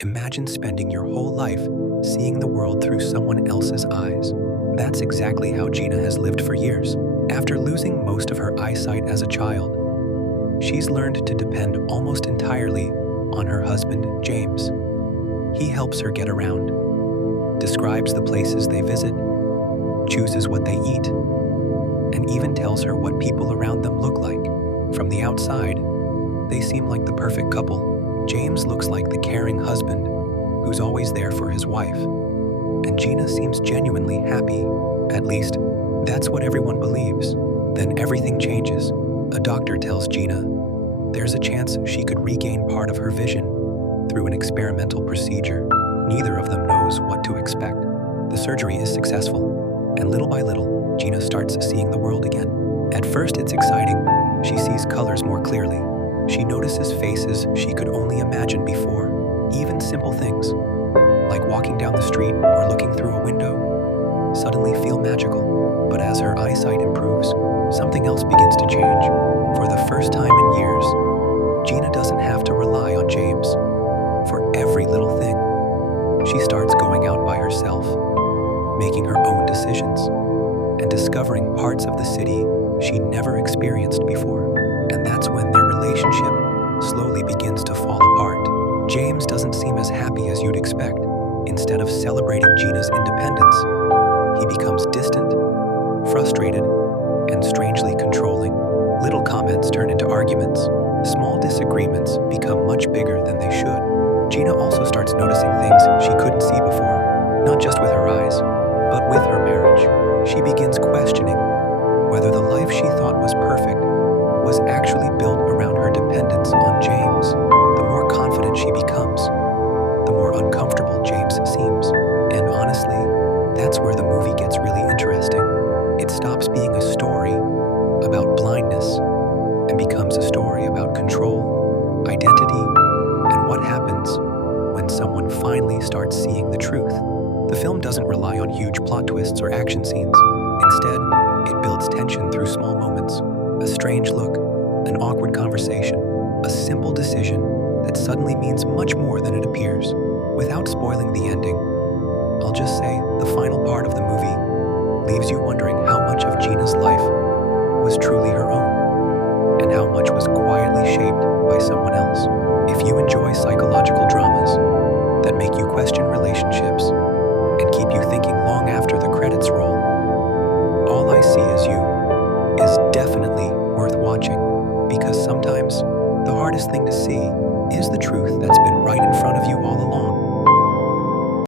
Imagine spending your whole life seeing the world through someone else's eyes. That's exactly how Gina has lived for years. After losing most of her eyesight as a child, she's learned to depend almost entirely on her husband, James. He helps her get around, describes the places they visit, chooses what they eat, and even tells her what people around them look like. From the outside, they seem like the perfect couple. James looks like the caring husband who's always there for his wife, and Gina seems genuinely happy. At least, that's what everyone believes. Then everything changes. A doctor tells Gina there's a chance she could regain part of her vision through an experimental procedure. Neither of them knows what to expect. The surgery is successful, and little by little, Gina starts seeing the world again. At first, it's exciting. She sees colors more clearly. She notices faces she could only imagine before. Even simple things, like walking down the street or looking through a window, suddenly feel magical. But as her eyesight improves, something else begins to change. For the first time in years, Gina doesn't have to rely on James for every little thing. She starts going out by herself, making her own decisions, and discovering parts of the city she never experienced before. And that's when their relationship slowly begins to fall apart. James doesn't seem as happy as you'd expect. Instead of celebrating Gina's independence, he becomes distant, frustrated, and strangely controlling. Little comments turn into arguments. Small disagreements become much bigger than they should. Gina also starts noticing things she couldn't see before, not just with her eyes, but with her marriage. She begins questioning whether the life she thought was perfect was actually built around her dependence on James. The more confident she becomes, the more uncomfortable James seems. And honestly, that's where the movie gets really interesting. It stops being a story about blindness and becomes a story about control, identity, and what happens when someone finally starts seeing the truth. The film doesn't rely on huge plot twists or action scenes. Instead, it builds tension through small moments. A strange look, an awkward conversation, a simple decision that suddenly means much more than it appears. Without spoiling the ending, I'll just say the final part of the movie leaves you wondering how much of Gina's life was truly her own, and how much was quietly shaped by someone else. If you enjoy psychological dramas,